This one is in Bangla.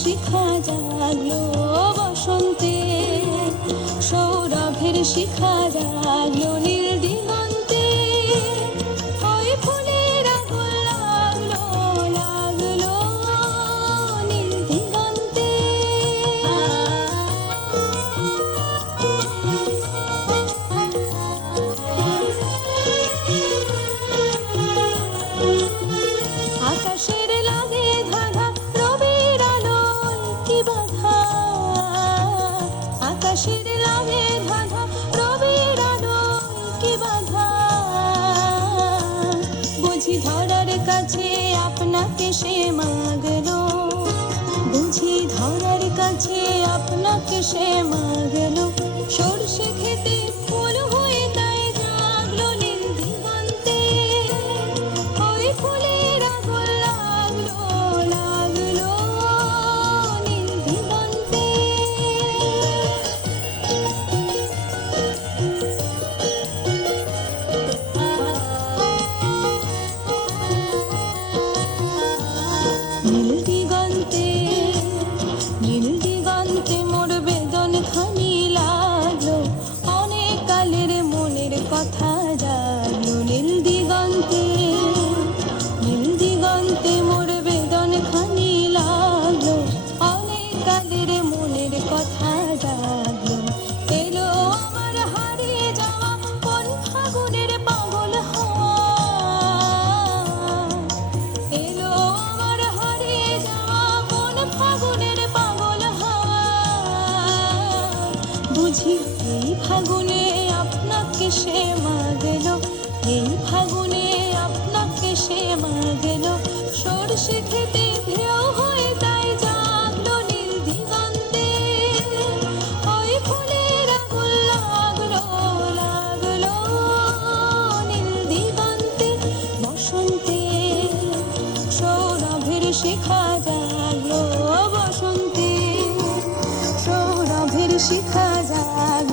শিখা জাগলো বসন্তে, সৌরভের শিখা জাগলো নীল দিগন্তে, ওই ফুলের আগুন লাগলো লাগলো নীল দিগন্তে। আকাশের লাগে ধাঁধা রবির আলোয় কি বাধা, আকাশের লাগে ধাঁধা রবির আলোয় কি বাধা, বুঝি ধরার কাছে আপনাকে সে মাগলো, বুঝি ধরার কাছে আপনাকে সে মাগলো, সরষে খেতে ফুল হয়ে তাই জাগলো নীল দিগন্তে, ওই ফুলের আগুন লাগলো লাগলো নীল দিগন্তে। নীল দিগন্তে নীল দিগন্তে মোর বেদন খানি লাগলো, অনেক কালের মনের কথা জাগলো নীল দিগন্তে, নীল দিগন্তে মোর বেদন খানি লাগলো, অনেক কালের মনের কথা জাগলো। এলো আমার হারিয়ে যাওয়া কোন ফাগুনের পাগল হাওয়া, এলো আমার হারিয়ে যাওয়া কোন ফাগুনের পাগল হাওয়া, বুঝি এই ফাগুনে আপনাকে সে মাগলো, এই ফাগুনে আপনাকে সে মাগলো, সরষে খেতে ঢেউ হয়ে তাই জাগলো নীল দিগন্তে, ওই ফুলের আগুন লাগলো লাগলো নীল দিগন্তে। বসন্তে সৌরভের শিখা জাগলো বসন্তে, সৌরভের শিখা জাগলো।